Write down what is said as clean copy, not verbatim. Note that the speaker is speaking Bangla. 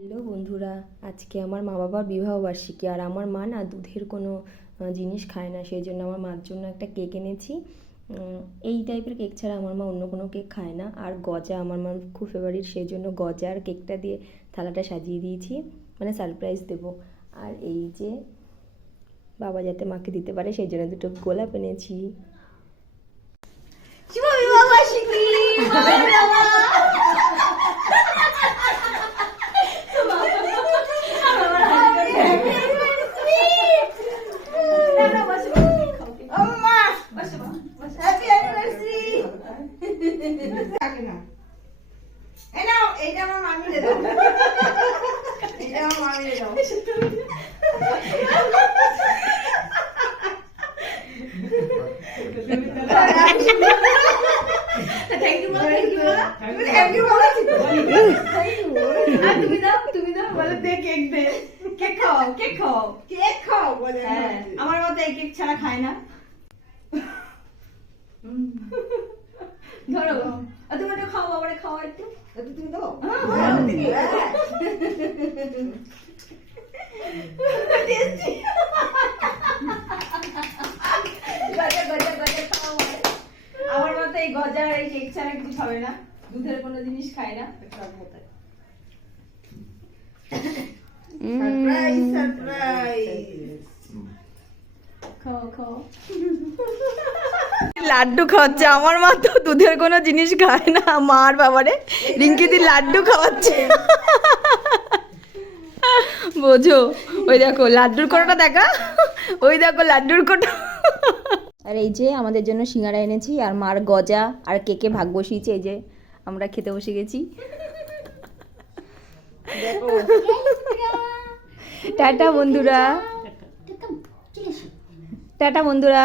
হ্যালো বন্ধুরা, আজকে আমার মা বাবার বিবাহবার্ষিকী। আর আমার মা না দুধের কোনো জিনিস খায় না, সেই জন্য আমার মার জন্য একটা কেক এনেছি। এই টাইপের কেক ছাড়া আমার মা অন্য কোনো কেক খায় না। আর গজা আমার মার খুব ফেভারিট, সেই জন্য গজা আর কেকটা দিয়ে থালাটা সাজিয়ে দিয়েছি, মানে সারপ্রাইজ দেবো। আর এই যে বাবা যাতে মাকে দিতে পারে সেই জন্য দুটো গোলাপ এনেছি। শুভ বিবাহবার্ষিকী আমার মতো এই কেক ছাড়া খায় না। ধরো তুমি একটু খাও, বাবারে খাও একটু। তুমি দাও আমার মতো এই গজা এই কেক ছাড়া কিছু খাবে না, দুধের কোনো জিনিস খায় না। সারপ্রাইজ সারপ্রাইজ খাও খাও। লাড্ডু খাওয়াচ্ছে। আমার মা তো দুধের কোনো জিনিস খায় না, মার বাবারে রিঙ্কিদি লাড্ডু খাওয়াচ্ছে। বোঝো, ওই দেখো লাড্ডুর কোটাটা দেখা, ওই দেখো লাড্ডুর কোটা। আর এই যে আমাদের জন্য সিঙ্গারা এনেছি, আর মার গজা আর কেকে ভাগ বসিয়েছে। এই যে আমরা খেতে বসে গেছি। দেখো টাটা বন্ধুরা, টাটা বন্ধুরা।